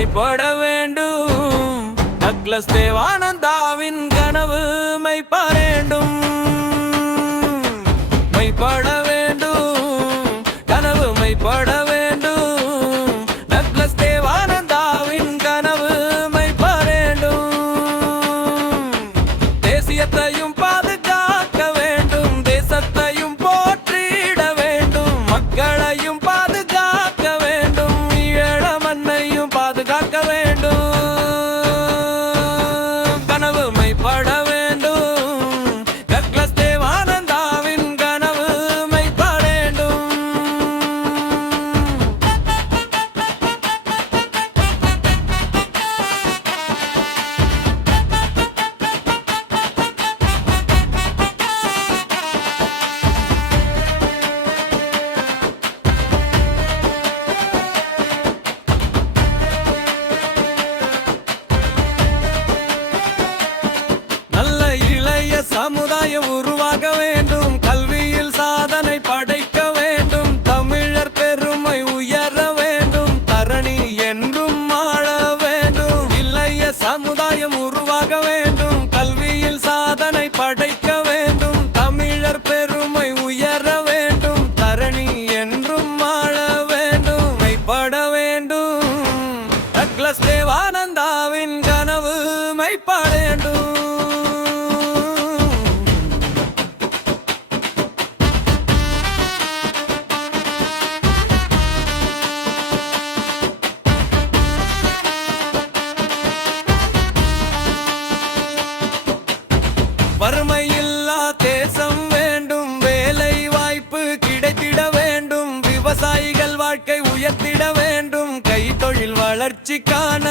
மெய்ப்பட வேண்டும். டக்ளஸ் தேவானந்தாவின் கனவு மெய்ப்பட வேண்டும். மெய்ப்பட வேண்டும், கனவு மெய்ப்பட வேண்டும். டக்ளஸ் தேவானந்தாவின் கனவு மெய்ப்பட வேண்டும். தேசியத்தையும் பாதுகாக்க வேண்டும், தேசத்தையும் போற்றிட வேண்டும், மக்களையும் பாதுகாக்க வேண்டும், ஈழ மண்ணையும் பாதுகாக்க வேண்டும். கனவு மெய்ப்பட வேண்டும், டக்ளஸ் தேவானந்தாவின் கனவு மெய்ப்பட வேண்டும். நல்ல இளைய சமுதாயம் உருவாக வேண்டும், கல்வியில் சாதனை படைக்க வேண்டும், தமிழர் பெருமை உயர வேண்டும், தரணி என்றும் ஆள வேண்டும். இளைய சமுதாயம் உருவாக வேண்டும், கல்வியில் சாதனை படைக்க வேண்டும், தமிழர் பெருமை உயர வேண்டும், தரணி என்றும் ஆள வேண்டும். மெய்ப்பட வேண்டும், டக்ளஸ் தேவானந்தாவின் கனவு மெய்ப்பட வேண்டும். வறுமையில்லா தேசம் வேண்டும், வேலை வாய்ப்பு கிடைத்திட வேண்டும், விவசாயிகள் வாழ்க்கை உயர்த்திட வேண்டும், கைத்தொழில் வளர்ச்சி காண